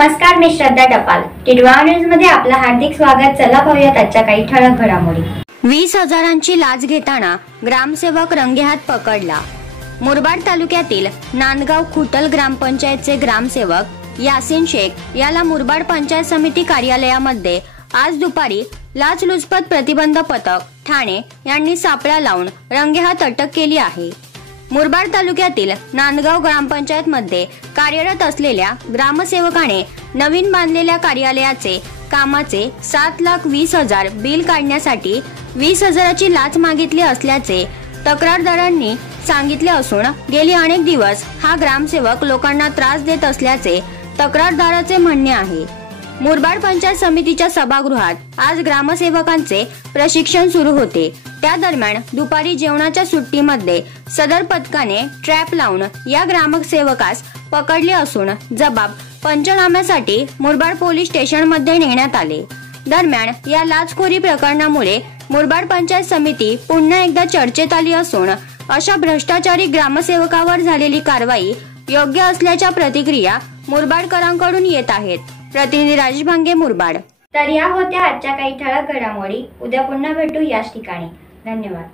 नमस्कार, मी श्रद्धा टपाल. टिडवा न्यूज मध्ये आपलं हार्दिक स्वागत. चला पाहूयात आजच्या काही ठळक घडामोडी. 20,000ची लाच घेताना ग्रामसेवक रंगेहात पकडला. मुरबाड तालुक्यातील नांदगाव खुटल ग्रामपंचायतचे ग्रामसेवक यासिन शेख याला मुरबाड पंचायत समिती कार्यालयामध्ये आज दुपारी लाचलुचपत प्रतिबंध पथक ठाणे यांनी सापळा लावून रंगेहात अटक केली आहे. मुरबाड तालुक्यातील नांदगाव ग्रामपंचायत मध्ये कार्यरत असलेल्या ग्रामसेवकाने नवीन बांधलेल्या कार्यालयाचे कामाचे 7,20,000 बिल काढण्यासाठी 20,000ची लाच मागितली असल्याचे तक्रारदारांनी सांगितले असून गेली अनेक दिवस हा ग्रामसेवक लोकांना त्रास देत असल्याचे तक्रारदाराचे म्हणणे आहे. मुरबाड पंचायत समितीच्या सभागृहात आज ग्रामसेवकांचे प्रशिक्षण सुरू होते. त्या दरम्यान दुपारी जेवणाच्या सुट्टीमध्ये सदर पथकाने ट्रॅप लावून या ग्रामसेवकास पकडले असून जबाब पंचनाम्यासाठी मुरबाड पोलीस स्टेशन मध्ये नेण्यात आले. दरम्यान या लाचखोरी प्रकरणामुळे मुरबाड पंचायत समिती पुन्हा एकदा चर्चेत आली असून अशा भ्रष्टाचारी ग्रामसेवकावर झालेली कारवाई योग्य असल्याच्या प्रतिक्रिया मुरबाडकरांकडून येत आहेत. प्रतिनिधी राजेश भांगे, मुरबाड. तर या होत्या आजच्या काही ठळक घडामोडी. उद्या पुन्हा भेटू याच ठिकाणी. धन्यवाद.